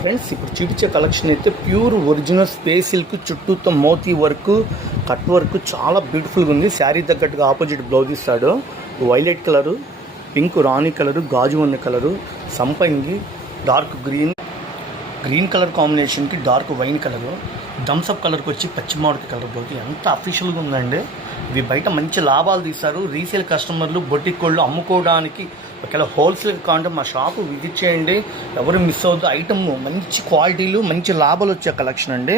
Friends ఇప్పుడు చూపించే collection అయితే ప్యూర్ ఒరిజినల్ స్పేస్ సిల్క్ చుట్టూతో మోతీ వర్క్ కట్ వర్క్ చాలా బ్యూటిఫుల్గా ఉంది. శారీ తగ్గట్టుగా ఆపోజిట్ బ్లౌజ్ ఇస్తాడు. వైలెట్ కలరు పింక్ రాణి కలరు గాజు ఉన్న కలరు సంపంగి డార్క్ గ్రీన్ గ్రీన్ కలర్ కాంబినేషన్కి dark wine colour Thums Up కలర్కి వచ్చి పచ్చిమామిడి కలర్ బ్లౌజ్ ఎంత అఫీషియల్గా ఉందండి. ఇవి బయట మంచి లాభాలు తీస్తారు. రీసేల్ కస్టమర్లు బొట్టిక్ కోళ్ళు అమ్ముకోవడానికి ఒకవేళ హోల్సేల్ కావాలంటే మా షాపు విజిట్ చేయండి. ఎవరు మిస్ అవ్వద్దు ఐటమ్ మంచి క్వాలిటీలు మంచి లాభాలు వచ్చే కలెక్షన్ అండి.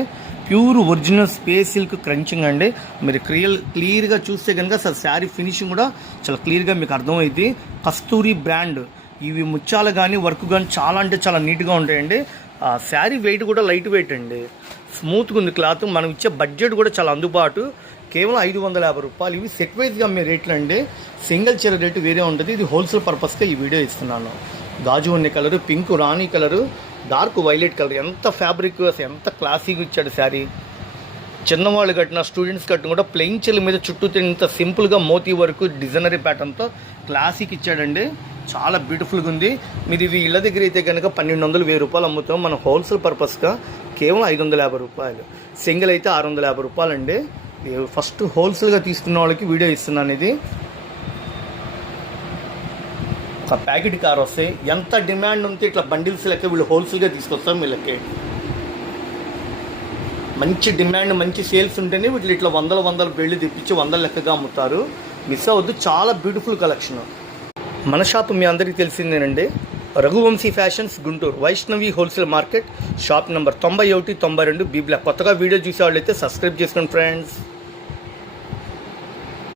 Pure original space silk crunching అండి. మీరు క్లియర్ క్లియర్గా చూస్తే కనుక అసలు శారీ ఫినిషింగ్ కూడా చాలా క్లియర్గా మీకు అర్థమైంది కస్తూరి బ్రాండ్. ఇవి ముత్యాలు కానీ వర్క్ కానీ చాలా అంటే చాలా నీట్గా ఉంటాయండి. శారీ వెయిట్ కూడా లైట్ వెయిట్ అండి. స్మూత్గా ఉంది క్లాత్. మనం ఇచ్చే బడ్జెట్ కూడా చాలా అందుబాటు. కేవలం ఐదు వందల యాభై రూపాయలు. ఇవి సెట్ వైజ్గా అమ్మే రేట్లు అండి. సింగిల్ చీర రేటు వేరే ఉంటుంది. ఇది హోల్సేల్ పర్పస్గా ఈ వీడియో ఇస్తున్నాను. గాజు ఉన్న కలరు పింక్ రాణి కలరు డార్క్ వైలెట్ కలర్. ఎంత ఫ్యాబ్రిక్ ఎంత క్లాసీగా ఇచ్చాడు శారీ. చిన్నవాళ్ళు కట్టిన స్టూడెంట్స్ కట్టిన కూడా ప్లెయిన్ చెల్లి మీద చుట్టూ ఇంత సింపుల్గా మోతీ వరకు డిజైనరీ ప్యాటర్న్తో క్లాసిక్ ఇచ్చాడండి. చాలా బ్యూటిఫుల్గా ఉంది. మీరు ఇవి ఇళ్ళ దగ్గర అయితే కనుక పన్నెండు వందలు వెయ్యి రూపాయలు అమ్ముతాం. మనం హోల్సేల్ పర్పస్గా కేవలం ఐదు వందల యాభై రూపాయలు. సింగిల్ అయితే ఆరు వందల యాభై రూపాయలు అండి ఫస్ట్ హోల్సేల్గా తీసుకున్న వాళ్ళకి వీడియో ఇస్తున్నాను ఇది. ఒక ప్యాకెట్ కార్ వస్తే ఎంత డిమాండ్ ఉంటే ఇట్లా బండిల్స్ లెక్క వీళ్ళు హోల్సేల్గా తీసుకొస్తారు వీళ్ళకి. మంచి డిమాండ్ మంచి సేల్స్ ఉంటేనే వీటిలో ఇట్లా వందల వందల బెళ్ళు తెప్పించి వందల లెక్కగా అమ్ముతారు. మిస్ అవద్దు చాలా బ్యూటిఫుల్ కలెక్షన్. మన షాప్ మీ అందరికీ తెలిసిందేనండి. Raghuvamshi fashions Guntur. Vaishnavi wholesale market shop number తొంభై ఒకటి తొంభై రెండు బీ బ్లాక్ కొత్తగా వీడియో చూసే వాళ్ళైతే సబ్స్క్రైబ్ చేసుకోండి ఫ్రెండ్స్.